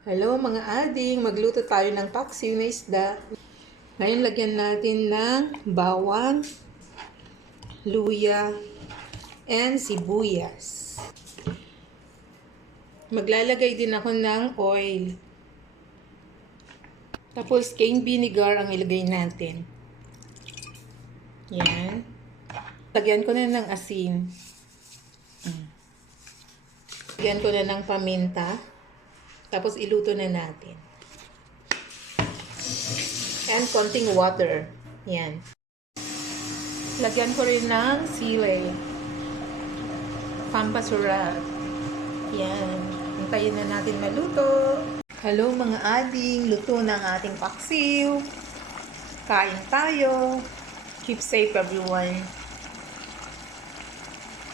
Hello mga ading, magluto tayo ng paksiw na isda. Ngayon lagyan natin ng bawang, luya, and sibuyas. Maglalagay din ako ng oil. Tapos cane vinegar ang ilagay natin. Yan. Lagyan ko na ng asin. Lagyan ko na ng paminta. Tapos iluto na natin. And konting water. Yan. Lagyan ko rin ng sili. Pampasarap. Yan. Hintayin na natin maluto. Hello mga ading. Luto na ang ating paksiw. Kain tayo. Keep safe everyone.